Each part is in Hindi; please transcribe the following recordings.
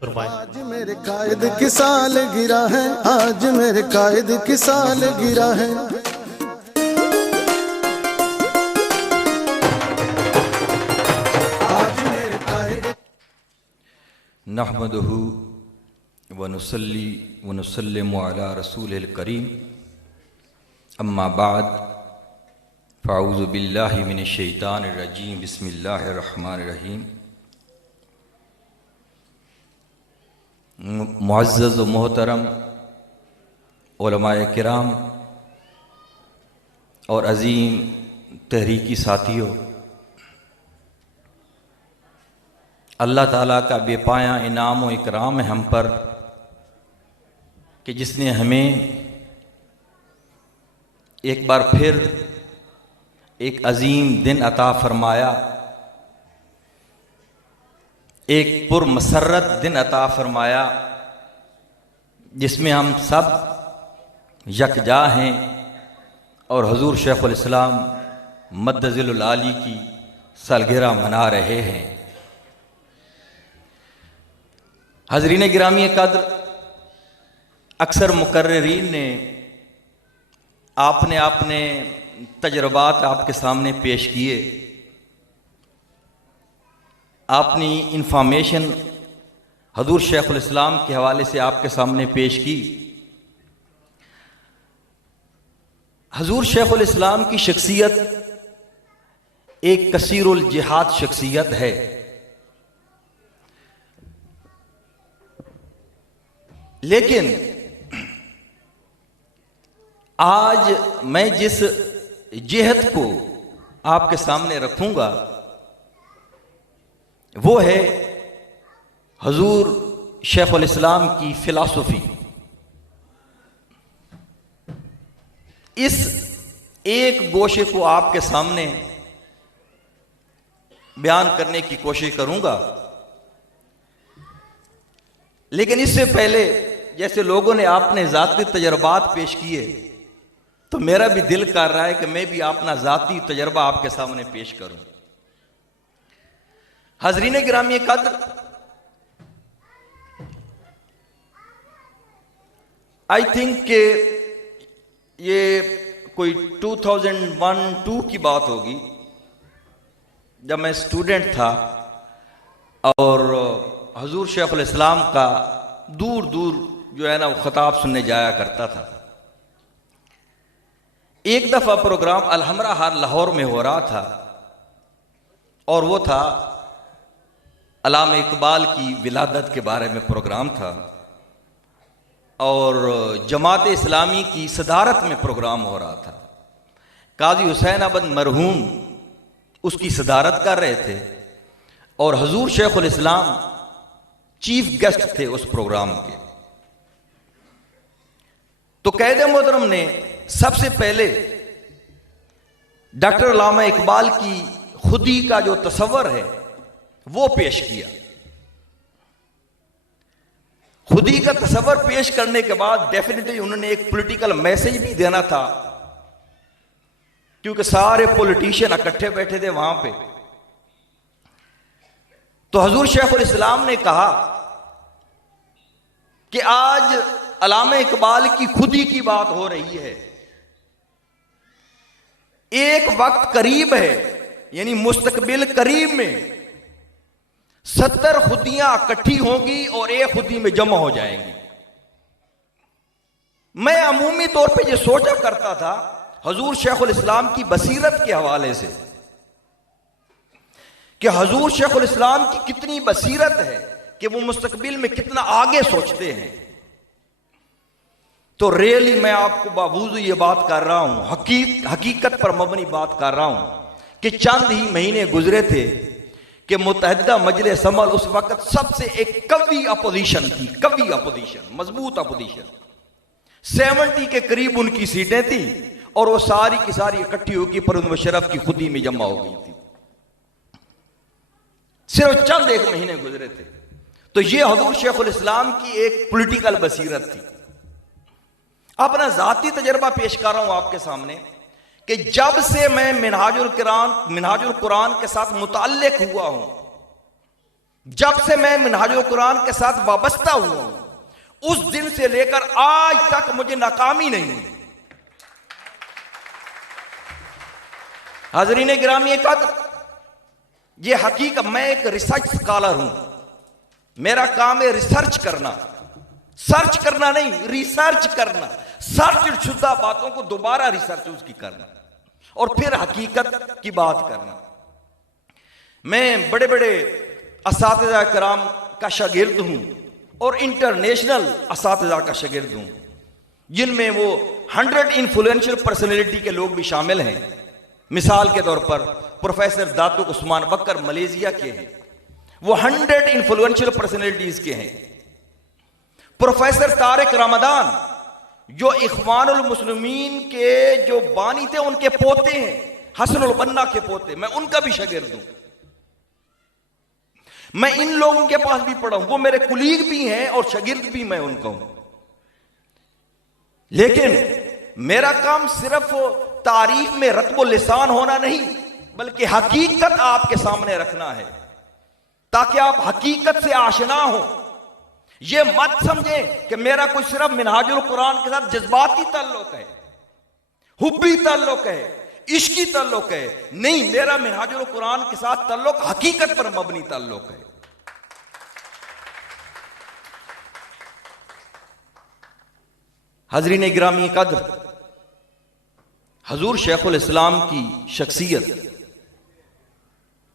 आज मेरे कायद की साल गिरा है, आज मेरे कायद की साल गिरा है। आज मेरे कायद नहमदुहु व नुसल्ली व नुसल्लिमु अला रसूलिल करीम, अम्मा बाद फ़अऊज़ु बिल्लाहि मिनश शैतानिर रजीम, बिस्मिल्लाहिर रहमानिर रहीम। मुअज़्ज़ज़ व मोहतरम उलमाए किराम और अज़ीम तहरीकी साथियों, अल्लाह ताला का बेपाया इनाम व इकराम है हम पर कि जिसने हमें एक बार फिर एक अज़ीम दिन अता फरमाया, एक पुरमसरत दिन अता फरमाया जिसमें हम सब यकजा हैं और हुज़ूर शेखुल इस्लाम मद्दज़िलुल आली की सालगिरह मना रहे हैं। हज़रीन गिरामी कद्र, अक्सर मुकर्रिरीन ने आपने तजर्बात आपके सामने पेश किए, आपने इंफॉर्मेशन हुज़ूर शेखुल इस्लाम के हवाले से आपके सामने पेश की। हुज़ूर शेखुल इस्लाम की शख्सियत एक कसीरुल जिहाद शख्सियत है। लेकिन आज मैं जिस जिहद को आपके सामने रखूंगा वो है हुज़ूर शेखुल इस्लाम की फ़िलासफ़ी। इस एक गोशे को आपके सामने बयान करने की कोशिश करूंगा। लेकिन इससे पहले, जैसे लोगों ने आपने ज़ाती तजर्बात पेश किए, तो मेरा भी दिल कर रहा है कि मैं भी अपना ज़ाती तजर्बा आपके सामने पेश करूं। हज़रीन गिरामी कद्र, आई थिंक कि ये कोई 2001-2 की बात होगी, जब मैं स्टूडेंट था और हुज़ूर शेखुल इस्लाम का दूर दूर जो है ना वो ख़िताब सुनने जाया करता था। एक दफ़ा प्रोग्राम अलहमरा हार लाहौर में हो रहा था और वो था अल्लामा इकबाल की विलादत के बारे में प्रोग्राम था और जमात इस्लामी की सदारत में प्रोग्राम हो रहा था। काजी हुसैन अहमद मरहूम उसकी सदारत कर रहे थे और हुज़ूर शेखुल इस्लाम चीफ गेस्ट थे उस प्रोग्राम के। तो कैद मोहतरम ने सबसे पहले डॉक्टर अल्लामा इकबाल की खुदी का जो तस्वर है वो पेश किया। खुदी का तस्वर पेश करने के बाद डेफिनेटली उन्होंने एक पॉलिटिकल मैसेज भी देना था, क्योंकि सारे पॉलिटिशियन इकट्ठे बैठे थे वहां पे। तो हुज़ूर शेखुल इस्लाम ने कहा कि आज अल्लामा इकबाल की खुदी की बात हो रही है, एक वक्त करीब है, यानी मुस्तकबिल करीब में 70 खुदियां इकट्ठी होंगी और एक खुदी में जमा हो जाएंगी। मैं अमूमी तौर पे ये सोचा करता था हुज़ूर शेखुल इस्लाम की बसीरत के हवाले से कि हुज़ूर शेखुल इस्लाम की कितनी बसीरत है कि वो मुस्तकबिल में कितना आगे सोचते हैं। तो रियली मैं आपको बावजूद ये बात कर रहा हूं, हकीकत पर मबनी बात कर रहा हूं कि चंद ही महीने गुजरे थे कि मुत्तहिदा मजलिस अमल उस वक्त सबसे एक कवी अपोजिशन थी, कवी अपोजिशन, मजबूत अपोजिशन। 70 के करीब उनकी सीटें थी और वो सारी की सारी इकट्ठी होकर परवेज़ मुशर्रफ की खुदी में जमा हो गई थी। सिर्फ चंद एक महीने गुजरे थे। तो ये हुज़ूर शेखुल इस्लाम की एक पॉलिटिकल बसीरत थी। अपना ज़ाती तजर्बा पेश कर रहा हूं आपके सामने कि जब से मैं मिनहाजुल कुरान के साथ मुताल्लिक हुआ हूं, जब से मैं मिनहाजुल कुरान के साथ वाबस्ता हुआ हूं, उस दिन से लेकर आज तक मुझे नाकामी नहीं हुई। हाज़रीन गिरामी कद्र, ये हकीकत, मैं एक रिसर्च स्कॉलर हूं। मेरा काम है रिसर्च करना, सर्च करना नहीं, रिसर्च करना, सर्च शुदा बातों को दोबारा रिसर्च उसकी करना और फिर हकीकत की बात करना। मैं बड़े बड़े असातिज़ा कराम का शागिर्द हूं और इंटरनेशनल असातिज़ा का शागिर्द हूं, जिनमें वो 100 इन्फ्लुएंशियल पर्सनैलिटी के लोग भी शामिल हैं। मिसाल के तौर पर प्रोफेसर दातुक उस्मान बकर मलेशिया के हैं, वो 100 इन्फ्लुएंशियल पर्सनैलिटीज के हैं। प्रोफेसर तारिक रमदान जो इख्वानुल मुस्लिमीन के जो बानी थे, उनके पोते हैं, हसनुल बन्ना के पोते, मैं उनका भी शागिर्द हूं। मैं इन लोगों के पास भी पढ़ा हूं, वो मेरे कुलीग भी हैं और शागिर्द भी मैं उनका हूं। लेकिन मेरा काम सिर्फ तारीफ में रत्बो लिसान होना नहीं, बल्कि हकीकत आपके सामने रखना है, ताकि आप हकीकत से आशना हो। यह मत समझें कि मेरा कोई सिर्फ मिनहाजुल कुरान के साथ जज्बाती ताल्लुक है, हुब्बी ताल्लुक है, इश्की ताल्लुक है। नहीं, मेरा मिनहाजुल कुरान के साथ ताल्लुक हकीकत पर मबनी ताल्लुक है। हाज़रीन गिरामी कद्र, हजूर शेखुल इस्लाम की शख्सियत,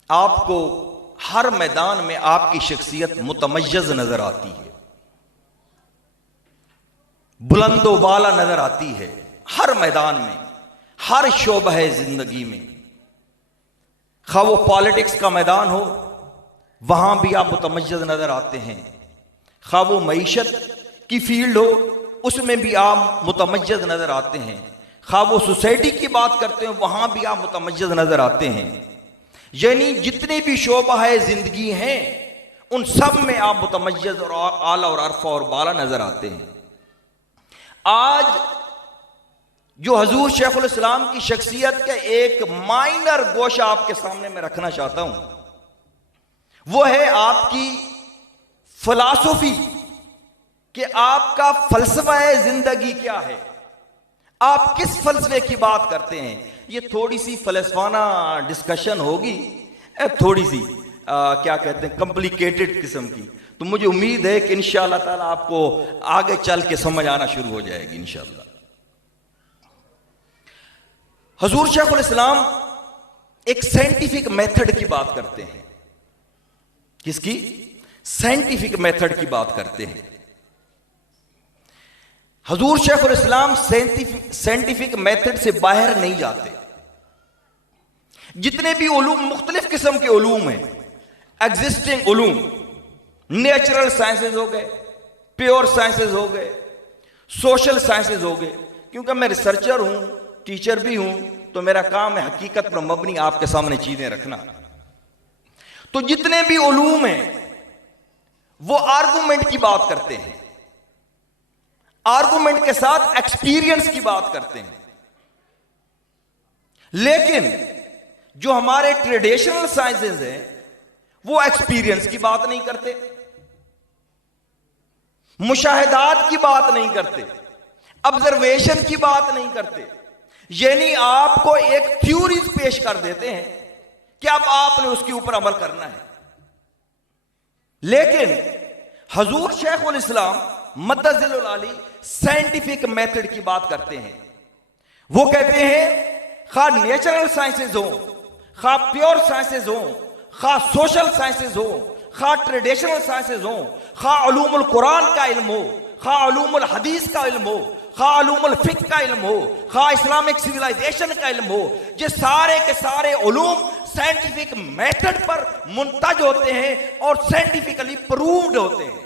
आपको हर मैदान में आपकी शख्सियत मुतमय्यज़ नजर आती है, बुलंदो बाला नजर आती है। हर मैदान में, हर शोबह जिंदगी में, खा वो पॉलिटिक्स का मैदान हो, वहां भी आप मुतमय्यज़ नजर आते हैं। खा वो मईशत की फील्ड हो, उसमें भी आप मुतमय्यज़ नजर आते हैं। खा वो सोसाइटी की बात करते हैं, वहां भी आप मुतमय्यज़ नजर आते हैं। यानी जितने भी शोबा है जिंदगी हैं, उन सब में आप मुतमय्यज़ और आला और अरफा और बाला नजर आते हैं। आज जो हजूर शेखुल इस्लाम की शख्सियत का एक माइनर गोशा आपके सामने मैं रखना चाहता हूं, वो है आपकी फिलॉसफी, कि आपका फलसफा जिंदगी क्या है, आप किस फलसफे की बात करते हैं। ये थोड़ी सी फलसफाना डिस्कशन होगी, थोड़ी सी क्या कहते हैं, कॉम्प्लिकेटेड किस्म की। तो मुझे उम्मीद है कि इंशाअल्लाह ताला आपको आगे चल के समझ आना शुरू हो जाएगी इंशाअल्लाह। हजूर शेखुल इस्लाम एक साइंटिफिक मेथड की बात करते हैं। किसकी? साइंटिफिक मेथड की बात करते हैं। हजूर शेखुल इस्लाम साइंटिफिक मेथड से बाहर नहीं जाते। जितने भी उलूम, मुख्तलिफ किस्म के उलूम हैं, एग्जिस्टिंग उलूम, नेचुरल साइंसेज हो गए, प्योर साइंसेज हो गए, सोशल साइंसेज हो गए। क्योंकि मैं रिसर्चर हूं, टीचर भी हूं, तो मेरा काम है हकीकत पर मबनी आपके सामने चीजें रखना। तो जितने भी उलूम हैं वो आर्गुमेंट की बात करते हैं, आर्गुमेंट के साथ एक्सपीरियंस की बात करते हैं। लेकिन जो हमारे ट्रेडिशनल साइंसेज हैं वो एक्सपीरियंस की बात नहीं करते, मुशाहिदात की बात नहीं करते, ऑब्जर्वेशन की बात नहीं करते। यानी आपको एक थ्योरीज पेश कर देते हैं कि अब आपने उसके ऊपर अमल करना है। लेकिन हजूर शेखुल इस्लाम मद्दजिलुल आली साइंटिफिक मेथड की बात करते हैं। वो कहते हैं खा नेचुरल साइंसेज हो, खा प्योर साइंसेज हो, खा सोशल साइंसेज हो, खा ट्रेडिशनल साइंसेज हो, खा उलूमुल कुरान का इल्म हो, खा उलूमुल हदीस का इल्म हो, खा उलूमुल फिक्र का इल्म हो, खा इस्लामिक सिविलाइजेशन का इल्म हो, ये सारे के सारे उलूम साइंटिफिक मेथड पर मुंतज होते हैं और साइंटिफिकली प्रूव्ड होते हैं।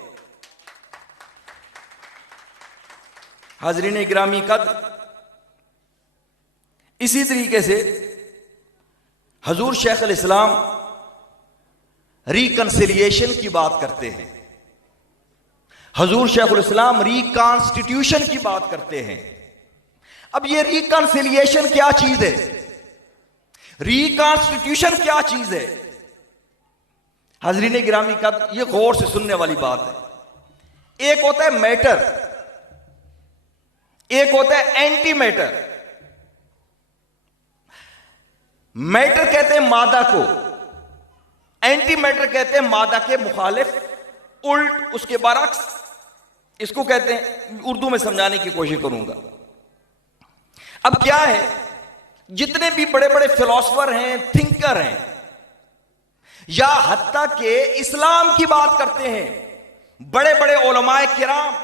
हाज़रीन गिरामी कद्र, इसी तरीके से हजूर शेखुल इस्लाम रिकंसिलिएशन की बात करते हैं। हजूर शेखुल इस्लाम रिकॉन्स्टिट्यूशन की बात करते हैं। अब ये रिकंसिलिएशन क्या चीज है, रिकॉन्स्टिट्यूशन क्या चीज है? हाजरीन गिरामी का ये गौर से सुनने वाली बात है। एक होता है मैटर, एक होता है एंटी मैटर। मैटर कहते हैं मादा को, एंटी मैटर कहते हैं मादा के मुखालिफ, उल्ट उसके बरक्स। इसको कहते हैं, उर्दू में समझाने की कोशिश करूंगा। अब क्या है, जितने भी बड़े बड़े फिलोसफर हैं, थिंकर हैं, या हत्ता के इस्लाम की बात करते हैं, बड़े बड़े उलमाए किराम,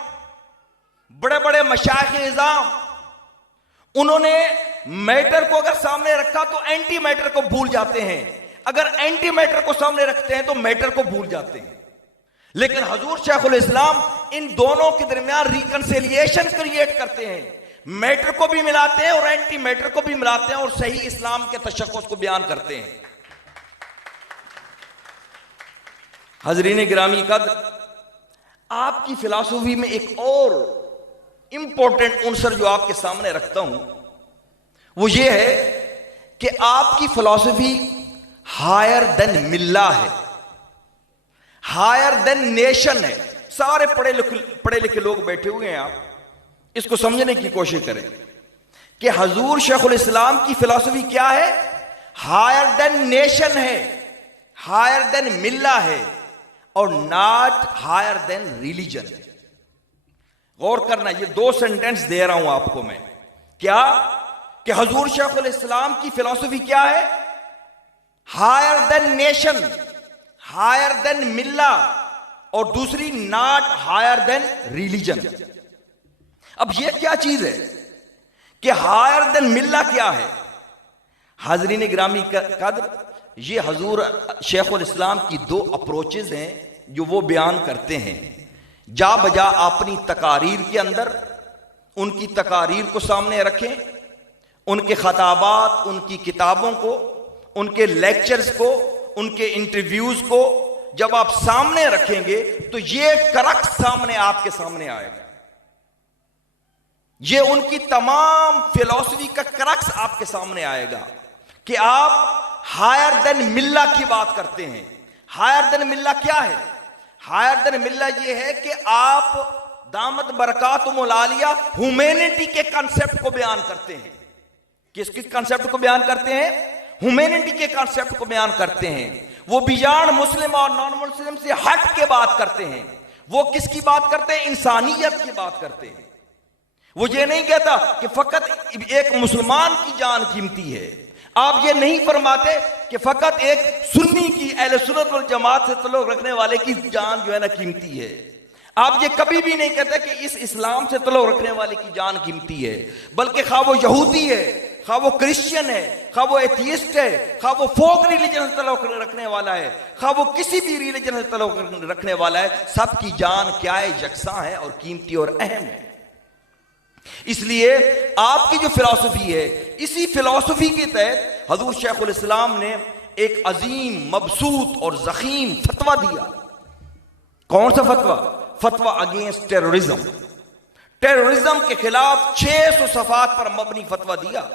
बड़े बड़े मशाइख इज़ाम, उन्होंने मैटर को अगर सामने रखा तो एंटी मैटर को भूल जाते हैं, अगर एंटी मैटर को सामने रखते हैं तो मैटर को भूल जाते हैं। लेकिन हुजूर शेखुल इस्लाम इन दोनों के दरमियान रिकंसिलिएशन क्रिएट करते हैं, मैटर को भी मिलाते हैं और एंटी मैटर को भी मिलाते हैं और सही इस्लाम के तशक्कुस को बयान करते हैं। हजरीन गिरामी कद, आपकी फिलॉसफी में एक और इंपॉर्टेंट उनसर जो आपके सामने रखता हूं वो ये है कि आपकी फिलॉसफी हायर देन मिल्ला है, हायर देन नेशन है। सारे पढ़े लिखे लोग बैठे हुए हैं, आप इसको समझने की कोशिश करें कि हुजूर शेखुल इस्लाम की फिलॉसफी क्या है, हायर देन नेशन है, हायर देन मिल्ला है और नॉट हायर देन रिलीजन। गौर करना, ये दो सेंटेंस दे रहा हूं आपको मैं, क्या कि हुजूर शेखुल इस्लाम की फिलॉसफी क्या है, higher than nation, higher than मिल्ला, और दूसरी नॉट हायर देन रिलीजन। अब ये क्या चीज है कि हायर देन मिल्ला क्या है? हाजरीन गिरामी कद्र, ये हुजूर शेखुल इस्लाम की दो अप्रोचेज हैं जो वो बयान करते हैं। जा बजा अपनी तकारीर के अंदर उनकी तकारीर को सामने रखें, उनके खताबात, उनकी किताबों को, उनके लेक्चर्स को, उनके इंटरव्यूज को जब आप सामने रखेंगे तो ये करक्स सामने आपके सामने आएगा। ये उनकी तमाम फिलॉसफी का करक्स आपके सामने आएगा कि आप हायर देन मिल्ला की बात करते हैं। हायर देन मिल्ला क्या है? हायर देन मिल्ला ये है कि आप दामत बरकातुहुल आलिया ह्यूमैनिटी के कंसेप्ट को बयान करते हैं। किसके कंसेप्ट को बयान करते हैं? ह्यूमैनिटी के कंसेप्ट को बयान करते हैं। वो बियॉन्ड मुस्लिम और नॉन मुस्लिम से हट के बात करते हैं। वो किसकी बात करते हैं? इंसानियत की बात करते हैं। वो ये नहीं कहता कि फकत एक मुसलमान की जान कीमती है। आप ये नहीं फरमाते कि फकत एक सुन्नी की, अहले सुन्नत वल जमात से तल्लुक़ रखने वाले की जान जो है ना कीमती है। आप ये कभी भी नहीं कहते कि इस इस्लाम से तल्लुक़ रखने वाले की जान कीमती है, बल्कि खा वो यहूदी है, खा वो क्रिश्चियन है, खा वो एथियस्ट है, खा वो फोक रिलीजन से तल्लुक़ रखने वाला है, खा वो किसी भी रिलीजन से तल्लुक़ रखने वाला है, सबकी जान क्या है? यकसा है और कीमती और अहम है। इसलिए आपकी जो फिलॉसफी है, इसी फिलॉसफी के तहत हुजूर शेखुल इस्लाम ने एक अजीम, मबसूत और ज़ख़ीम फतवा दिया। कौन सा फतवा? फतवा अगेंस्ट टेररिज्म। टेररिज्म के खिलाफ 600 सफ़ात पर मबनी फतवा दिया।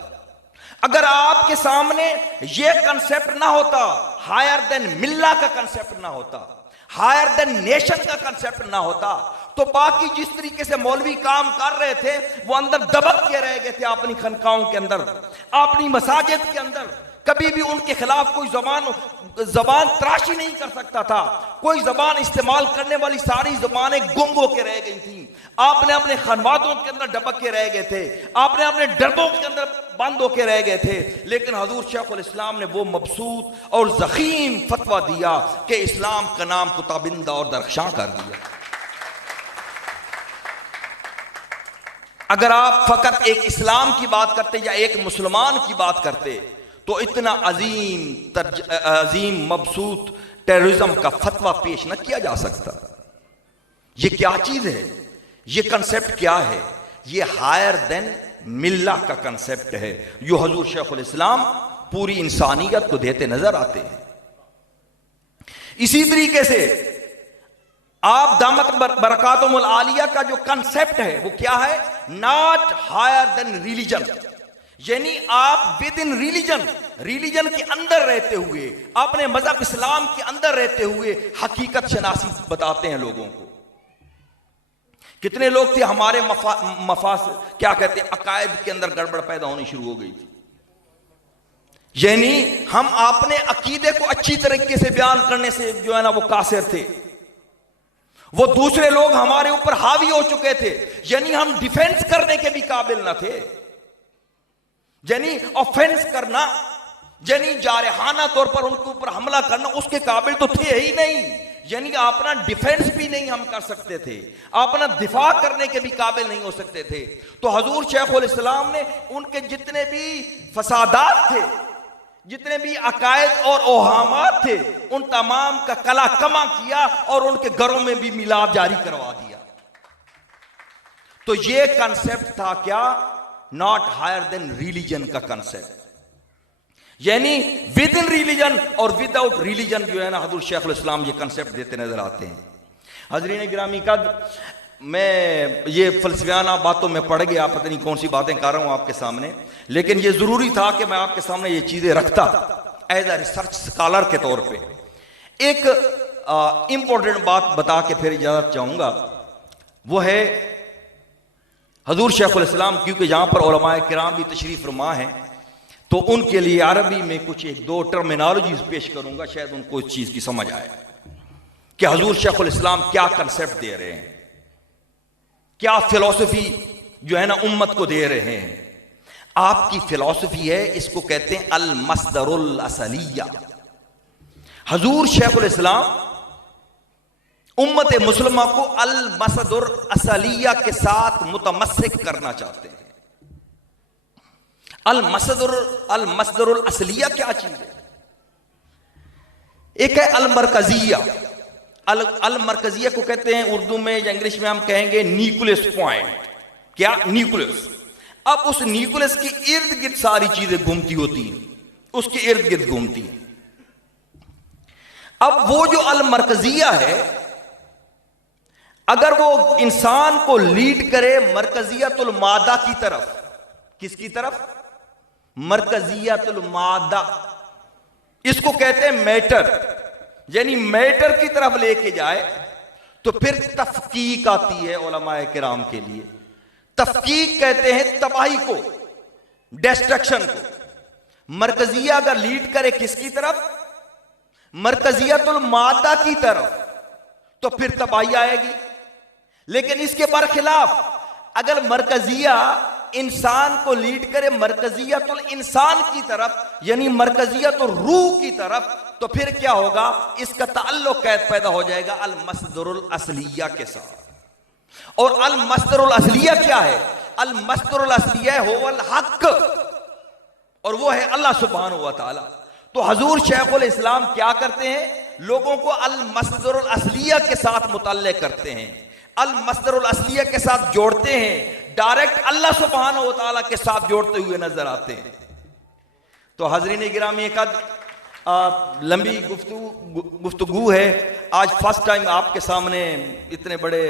अगर आपके सामने यह कंसेप्ट ना होता, हायर देन मिल्ला का कंसेप्ट ना होता, हायर देन नेशन का कंसेप्ट ना होता, तो बाकी जिस तरीके से मौलवी काम कर रहे थे वो अंदर दबक के रह गए थे अपनी खनकाओं के अंदर, अपनी मसाजिद के अंदर। कभी भी उनके खिलाफ कोई जबान तराशी नहीं कर सकता था। कोई जबान इस्तेमाल करने वाली सारी जबानें गुम होकर रह गई थी। आपने अपने खनवादों के अंदर दबक के रह गए थे, आपने अपने डरबों के अंदर बंद होकर रह गए थे। लेकिन हुजूर शेखुल इस्लाम ने वो मबसूत और ज़ख़ीम फतवा दिया कि इस्लाम का नाम को ताबिंदा और दरख्शां कर दिया। अगर आप फकत एक इस्लाम की बात करते या एक मुसलमान की बात करते तो इतना अजीम मबसूत टेररिज्म का फतवा पेश न किया जा सकता। ये क्या चीज है? ये कंसेप्ट क्या है? ये हायर देन मिल्ला का कंसेप्ट है जो हुजूर शेखुल इस्लाम पूरी इंसानियत को देते नजर आते हैं। इसी तरीके से आप दामत बरकातुहुल आलिया का जो कंसेप्ट है वो क्या है? Not higher than religion. यानी आप विद इन रिलीजन के अंदर रहते हुए, अपने मजहब इस्लाम के अंदर रहते हुए हकीकत शनासी बताते हैं लोगों को। कितने लोग थे हमारे क्या कहते हैं, अकायद के अंदर गड़बड़ पैदा होनी शुरू हो गई थी। यानी हम अपने अकीदे को अच्छी तरीके से बयान करने से जो है ना वो कासिर थे, वो दूसरे लोग हमारे ऊपर हावी हो चुके थे। यानी हम डिफेंस करने के भी काबिल ना थे, यानी ऑफेंस करना, यानी जारहाना तौर पर उनके ऊपर हमला करना, उसके काबिल तो थे ही नहीं। यानी अपना डिफेंस भी नहीं हम कर सकते थे, अपना दिफा करने के भी काबिल नहीं हो सकते थे। तो हजूर शेखुल इस्लाम ने उनके जितने भी फसादात थे, जितने भी अकायद और ओहामात थे, उन तमाम का कला कमा किया और उनके घरों में भी मिलाद जारी करवा दिया। तो ये कंसेप्ट था क्या, नॉट हायर देन रिलीजन का कंसेप्ट। यानी विद इन रिलीजन और विदाउट रिलीजन जो है ना हजूर शेखुल इस्लाम ये कंसेप्ट देते नजर आते हैं। हजरीन गिरामी कद, मैं ये फलसफियाना बातों में पड़ गया, पता नहीं कौन सी बातें कर रहा हूं आपके सामने, लेकिन ये जरूरी था कि मैं आपके सामने ये चीजें रखता एज अ रिसर्च स्कॉलर के तौर पे। एक इंपॉर्टेंट बात बता के फिर इजाजत चाहूंगा, वो है हजूर शेखुल इस्लाम, क्योंकि यहां पर उलमाए किराम भी तशरीफ फरमा है, तो उनके लिए अरबी में कुछ एक दो टर्मिनोलॉजीज पेश करूंगा, शायद उनको इस चीज की समझ आए कि हजूर शेखुल इस्लाम क्या कंसेप्ट दे रहे हैं, क्या फिलॉसफी जो है ना उम्मत को दे रहे हैं। आपकी फिलॉसफी है, इसको कहते हैं अल मस्दरुल असलिया। हजूर शेखुल इस्लाम उम्मत मुसलमा को अल मस्दुर असलिया के साथ मुतमस्सिक करना चाहते हैं। अल मस्दरुल असलिया क्या चीज है? एक है अल मरकजिया। अल मरकजिया को कहते हैं उर्दू में या इंग्लिश में हम कहेंगे न्यूक्लियस पॉइंट। क्या? न्यूक्लियस। अब उस न्यूक्लियस के इर्द गिर्द सारी चीजें घूमती होती हैं, उसके इर्द गिर्द घूमती हैं। अब वो जो अल मरकजिया है, अगर वो इंसान को लीड करे मरकजियतुल मादा की तरफ, किसकी तरफ? मरकजियतुल मादा। इसको कहते हैं मैटर, यानी मैटर की तरफ लेके जाए, तो फिर तफकीक आती है उलमाए किराम के लिए। तफकीक कहते हैं तबाही को, डिस्ट्रक्शन को। मरकजिया अगर लीड करे किसकी तरफ? मरकजियतुल मादा की तरफ, तो फिर तबाही आएगी। लेकिन इसके बरखिलाफ अगर मरकजिया इंसान को लीड करे मरकजियतुल इंसान की तरफ, यानी मरकजियतुल रूह की तरफ, तो फिर क्या होगा? इसका ताल्लुक कैद पैदा हो जाएगा अल मस्दरुल असलिया के साथ। और अल मस्दरुल असलिया क्या है? अल मस्दरुल असलिया हुवल हक, और वो है अल्लाह सुब्हानहू व तआला। तो हजूर शेखुल इस्लाम क्या करते हैं? लोगों को अल मस्दरुल असलिया के साथ मुतल्लिक करते हैं, अल मस्दरुल असलिया के साथ जोड़ते हैं, डायरेक्ट अल्लाह सुब्हानहू व तआला के साथ जोड़ते हुए नजर आते हैं। तो हजरीन गिरामी, एक लंबी गुफ्तगू है। आज फर्स्ट टाइम आपके सामने इतने बड़े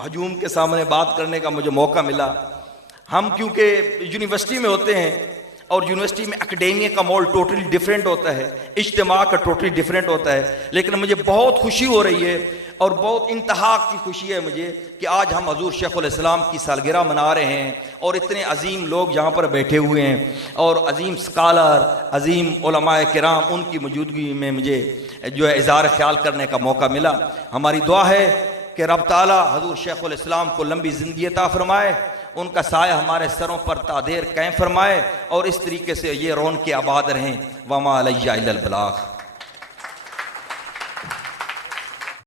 हजूम के सामने बात करने का मुझे मौका मिला। हम क्योंकि यूनिवर्सिटी में होते हैं और यूनिवर्सिटी में एकेडेमिया का माहौल टोटली डिफरेंट होता है, इज्तिमा का टोटली डिफरेंट होता है, लेकिन मुझे बहुत खुशी हो रही है और बहुत इंतहा की खुशी है मुझे कि आज हम हजूर शेखुल इस्लाम की सालगिरह मना रहे हैं और इतने अजीम लोग यहाँ पर बैठे हुए हैं और अजीम स्कॉलर, अजीम उलमाए किराम, उनकी मौजूदगी में मुझे जो है इज़हार ख्याल करने का मौका मिला। हमारी दुआ है कि रब ताला हजूर शेखुल इस्लाम को लंबी ज़िंदगी अता फरमाए, उनका साया हमारे सरों पर तादेर कायम फरमाए और इस तरीके से ये रौनक आबाद रहें। वमा अलैया इल्लल बलाग।